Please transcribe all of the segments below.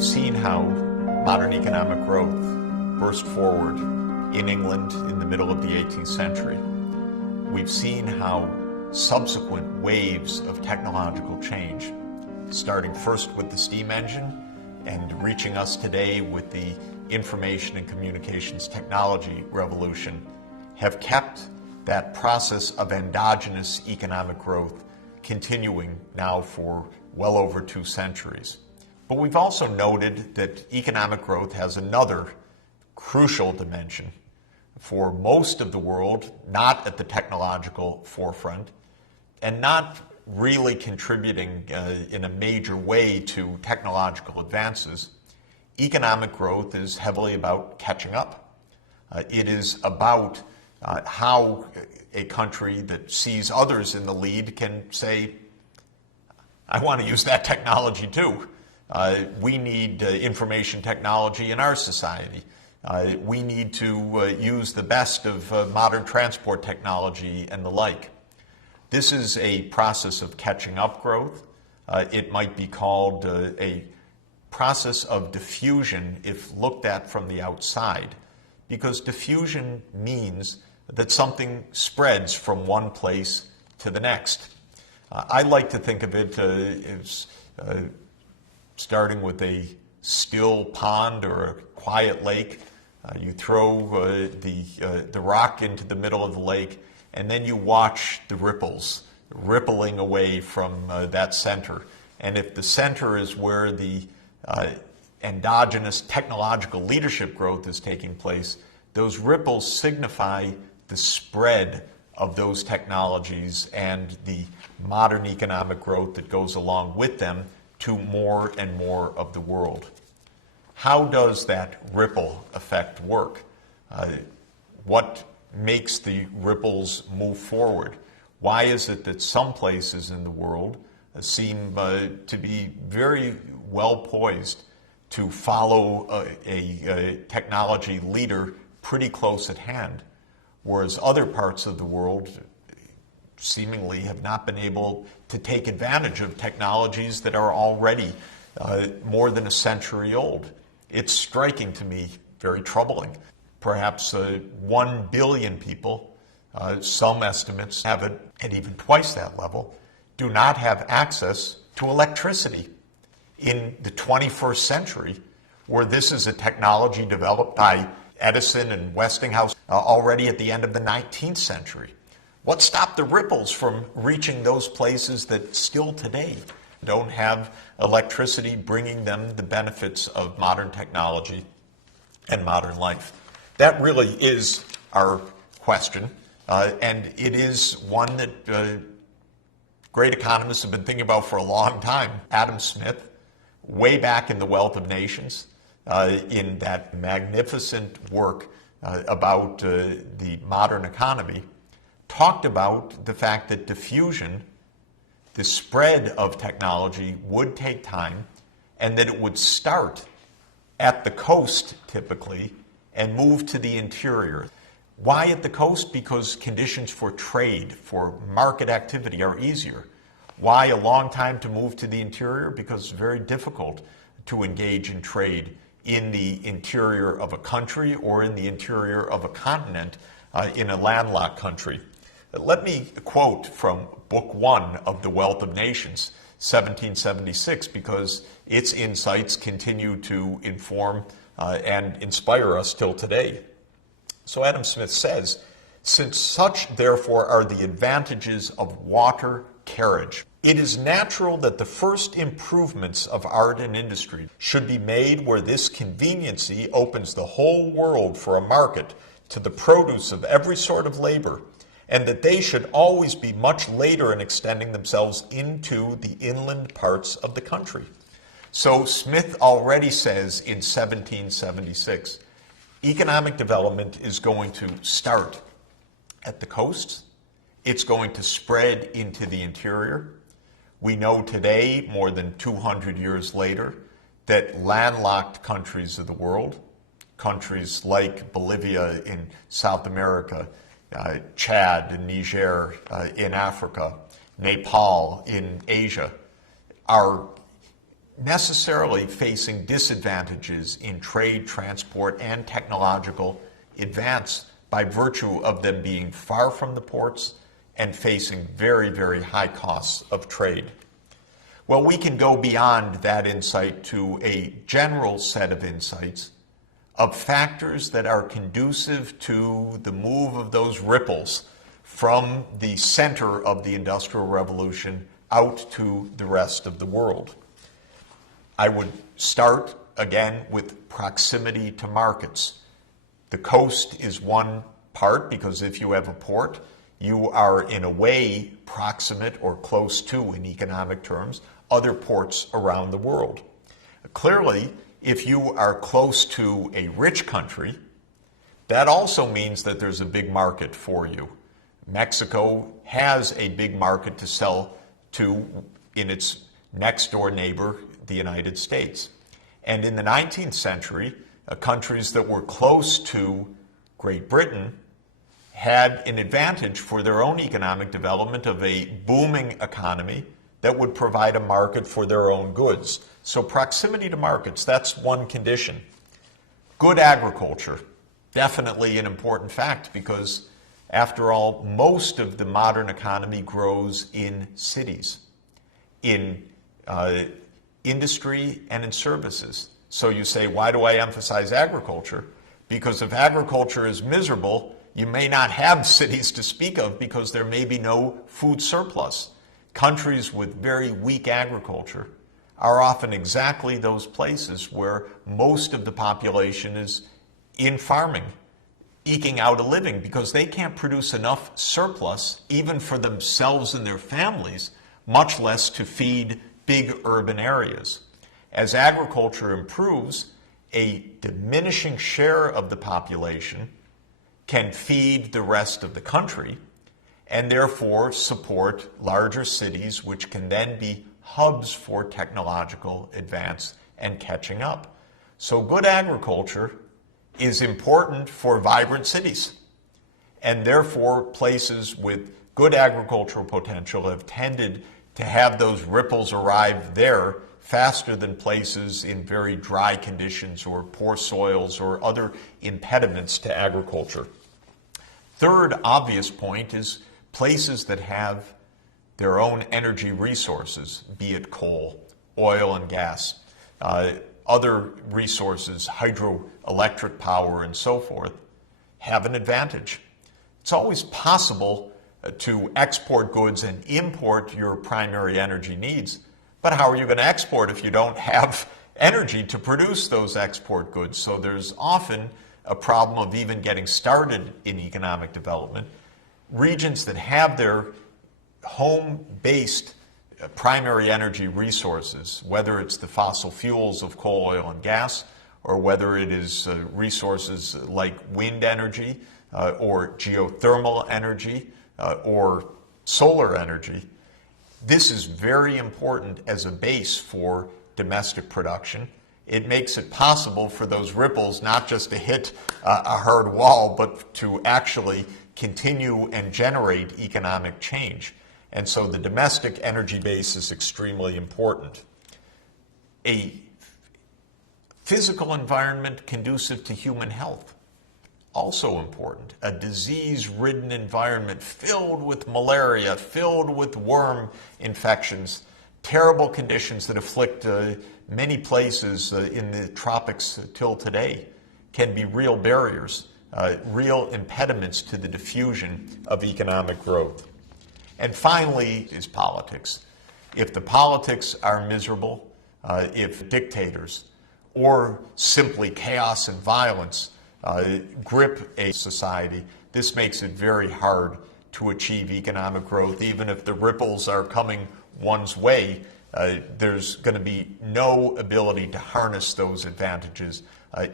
We've seen how modern economic growth burst forward in England in the middle of the 18th century. We've seen how subsequent waves of technological change, starting first with the steam engine and reaching us today with the information and communications technology revolution, have kept that process of endogenous economic growth continuing now for well over 2 centuries. But we've also noted that economic growth has another crucial dimension. For most of the world, not at the technological forefront, and not really contributing in a major way to technological advances, economic growth is heavily about catching up. It is about how a country that sees others in the lead can say, I want to use that technology too. We need information technology in our society. We need to use the best of modern transport technology and the like. This is a process of catching up growth. It might be called a process of diffusion if looked at from the outside, because diffusion means that something spreads from one place to the next. I like to think of it as starting with a still pond or a quiet lake. You throw the rock into the middle of the lake, and then you watch the ripples rippling away from that center. And if the center is where the endogenous technological leadership growth is taking place, those ripples signify the spread of those technologies and the modern economic growth that goes along with them to more and more of the world. How does that ripple effect work? What makes the ripples move forward? Why is it that some places in the world seem to be very well poised to follow a technology leader pretty close at hand, whereas other parts of the world seemingly have not been able to take advantage of technologies that are already more than a century old? It's striking to me, very troubling. Perhaps 1 billion people, some estimates have it at even twice that level, do not have access to electricity in the 21st century, where this is a technology developed by Edison and Westinghouse already at the end of the 19th century. What stopped the ripples from reaching those places that still today don't have electricity, bringing them the benefits of modern technology and modern life? That really is our question, and it is one that great economists have been thinking about for a long time. Adam Smith, way back in The Wealth of Nations, in that magnificent work about the modern economy, talked about the fact that diffusion, the spread of technology, would take time, and that it would start at the coast typically and move to the interior. Why at the coast? Because conditions for trade, for market activity are easier. Why a long time to move to the interior? Because it's very difficult to engage in trade in the interior of a country or in the interior of a continent in a landlocked country. Let me quote from Book 1 of The Wealth of Nations, 1776, because its insights continue to inform and inspire us till today. So Adam Smith says, "Since such, therefore, are the advantages of water carriage, it is natural that the first improvements of art and industry should be made where this conveniency opens the whole world for a market to the produce of every sort of labor, and that they should always be much later in extending themselves into the inland parts of the country." So Smith already says in 1776, economic development is going to start at the coasts. It's going to spread into the interior. We know today, more than 200 years later, that landlocked countries of the world, countries like Bolivia in South America, Chad and Niger in Africa, Nepal in Asia, are necessarily facing disadvantages in trade, transport, and technological advance by virtue of them being far from the ports and facing very, very high costs of trade. Well, we can go beyond that insight to a general set of insights of factors that are conducive to the move of those ripples from the center of the Industrial Revolution out to the rest of the world. I would start again with proximity to markets. The coast is one part because if you have a port, you are in a way proximate or close to, in economic terms, other ports around the world. Clearly, if you are close to a rich country, that also means that there's a big market for you. Mexico has a big market to sell to in its next door neighbor, the United States. And in the 19th century, countries that were close to Great Britain had an advantage for their own economic development of a booming economy that would provide a market for their own goods. So proximity to markets, that's one condition. Good agriculture, definitely an important fact because, after all, most of the modern economy grows in cities, in industry and in services. So you say, why do I emphasize agriculture? Because if agriculture is miserable, you may not have cities to speak of because there may be no food surplus. Countries with very weak agriculture are often exactly those places where most of the population is in farming, eking out a living, because they can't produce enough surplus even for themselves and their families, much less to feed big urban areas. As agriculture improves, a diminishing share of the population can feed the rest of the country and therefore support larger cities, which can then be hubs for technological advance and catching up. So good agriculture is important for vibrant cities, and therefore places with good agricultural potential have tended to have those ripples arrive there faster than places in very dry conditions or poor soils or other impediments to agriculture. Third obvious point is places that have their own energy resources, be it coal, oil and gas, other resources, hydroelectric power and so forth, have an advantage. It's always possible to export goods and import your primary energy needs, but how are you going to export if you don't have energy to produce those export goods? So there's often a problem of even getting started in economic development. Regions that have their home-based primary energy resources, whether it's the fossil fuels of coal, oil, and gas, or whether it is resources like wind energy or geothermal energy or solar energy, this is very important as a base for domestic production. It makes it possible for those ripples not just to hit a hard wall, but to actually continue and generate economic change. And so the domestic energy base is extremely important. A physical environment conducive to human health, also important. A disease-ridden environment filled with malaria, filled with worm infections, terrible conditions that afflict many places in the tropics till today, can be real barriers, real impediments to the diffusion of economic growth. And finally is politics. If the politics are miserable, if dictators or simply chaos and violence grip a society, this makes it very hard to achieve economic growth. Even if the ripples are coming one's way, there's going to be no ability to harness those advantages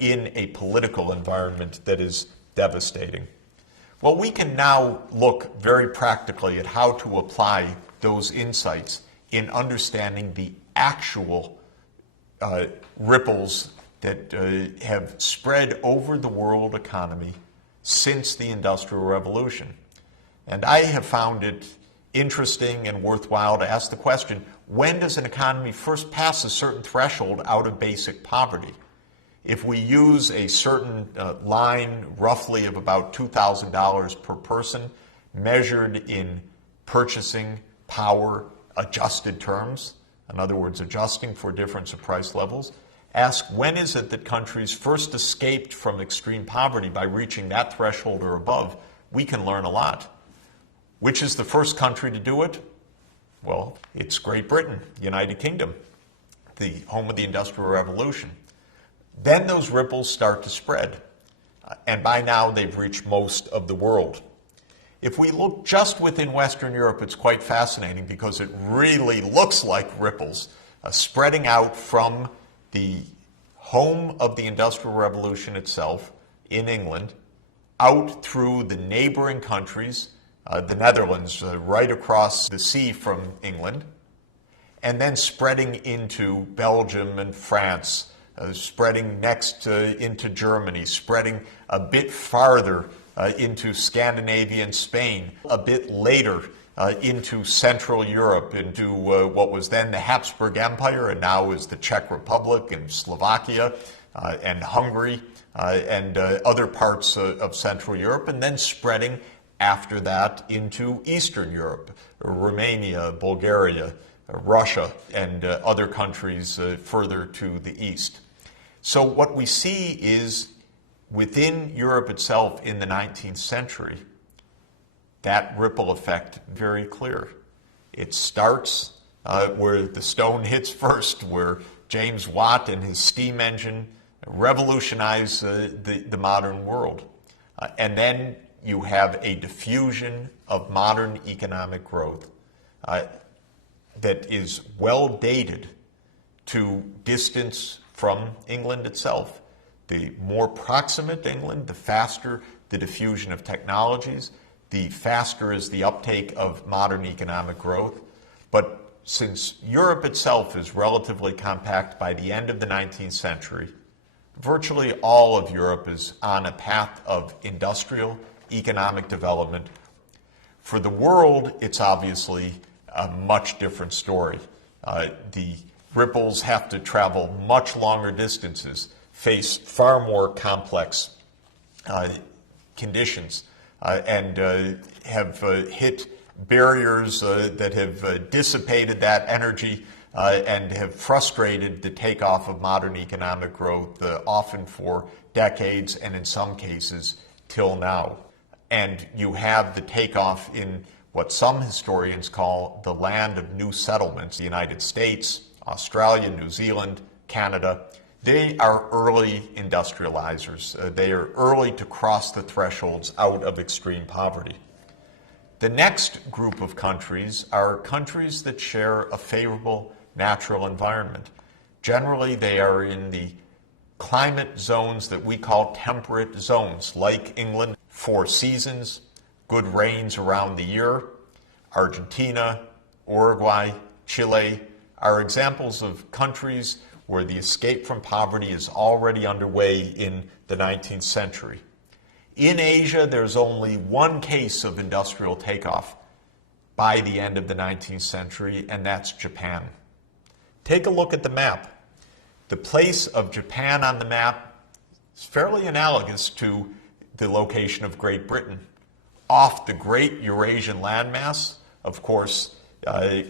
in a political environment that is devastating. Well, we can now look very practically at how to apply those insights in understanding the actual ripples that have spread over the world economy since the Industrial Revolution. And I have found it interesting and worthwhile to ask the question, when does an economy first pass a certain threshold out of basic poverty? If we use a certain line roughly of about $2,000 per person, measured in purchasing power adjusted terms, in other words, adjusting for difference of price levels, ask when is it that countries first escaped from extreme poverty by reaching that threshold or above, we can learn a lot. Which is the first country to do it? Well, it's Great Britain, United Kingdom, the home of the Industrial Revolution. Then those ripples start to spread, and by now they've reached most of the world. If we look just within Western Europe, it's quite fascinating because it really looks like ripples spreading out from the home of the Industrial Revolution itself in England, out through the neighboring countries, the Netherlands, right across the sea from England, and then spreading into Belgium and France, spreading next into Germany, spreading a bit farther into Scandinavia and Spain, a bit later into Central Europe, into what was then the Habsburg Empire and now is the Czech Republic and Slovakia and Hungary and other parts of Central Europe, and then spreading after that into Eastern Europe, Romania, Bulgaria, Russia, and other countries further to the east. So what we see is within Europe itself in the 19th century, that ripple effect very clear. It starts where the stone hits first, where James Watt and his steam engine revolutionized the modern world. And then you have a diffusion of modern economic growth that is well dated to distance from England itself. The more proximate England, the faster the diffusion of technologies, the faster is the uptake of modern economic growth. But since Europe itself is relatively compact by the end of the 19th century, virtually all of Europe is on a path of industrial economic development. For the world, it's obviously a much different story. The ripples have to travel much longer distances, face far more complex conditions, and have hit barriers that have dissipated that energy and have frustrated the takeoff of modern economic growth, often for decades and in some cases till now. And you have the takeoff in what some historians call the land of new settlements, the United States, Australia, New Zealand, Canada. They are early industrializers. They are early to cross the thresholds out of extreme poverty. The next group of countries are countries that share a favorable natural environment. Generally, they are in the climate zones that we call temperate zones, like England, 4 seasons, good rains around the year. Argentina, Uruguay, Chile are examples of countries where the escape from poverty is already underway in the 19th century. In Asia, there's only one case of industrial takeoff by the end of the 19th century, and that's Japan. Take a look at the map. The place of Japan on the map is fairly analogous to the location of Great Britain. Off the great Eurasian landmass, of course,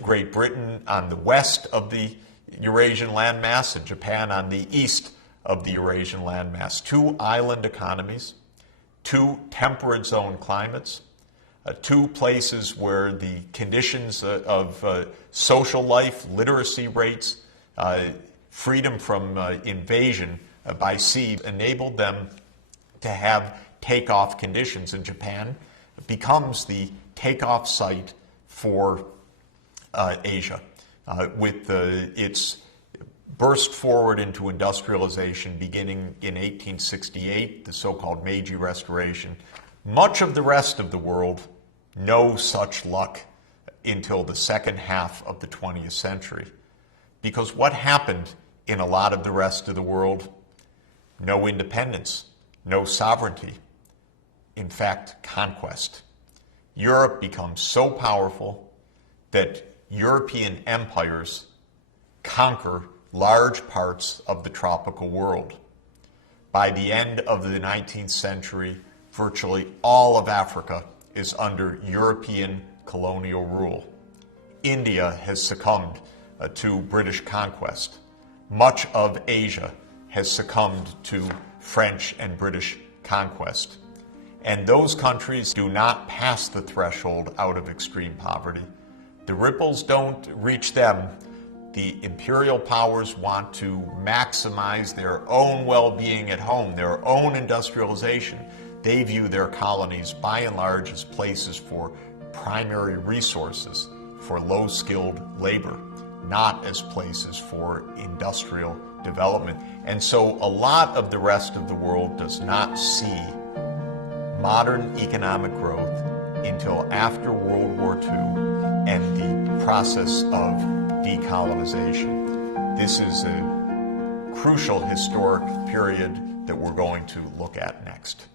Great Britain on the west of the Eurasian landmass and Japan on the east of the Eurasian landmass. 2 island economies, 2 temperate zone climates, 2 places where the conditions of social life, literacy rates, freedom from invasion by sea enabled them to have takeoff conditions. And Japan becomes the takeoff site for Asia, with its burst forward into industrialization beginning in 1868, the so-called Meiji Restoration. Much of the rest of the world, no such luck until the second half of the 20th century. Because what happened in a lot of the rest of the world? No independence, no sovereignty. In fact, conquest. Europe becomes so powerful, that European empires conquer large parts of the tropical world. By the end of the 19th century, virtually all of Africa is under European colonial rule. India has succumbed to British conquest. Much of Asia has succumbed to French and British conquest. And those countries do not pass the threshold out of extreme poverty. The ripples don't reach them. The imperial powers want to maximize their own well-being at home, their own industrialization. They view their colonies by and large as places for primary resources, for low-skilled labor, not as places for industrial development. And so a lot of the rest of the world does not see modern economic growth until after World War II and the process of decolonization. This is a crucial historic period that we're going to look at next.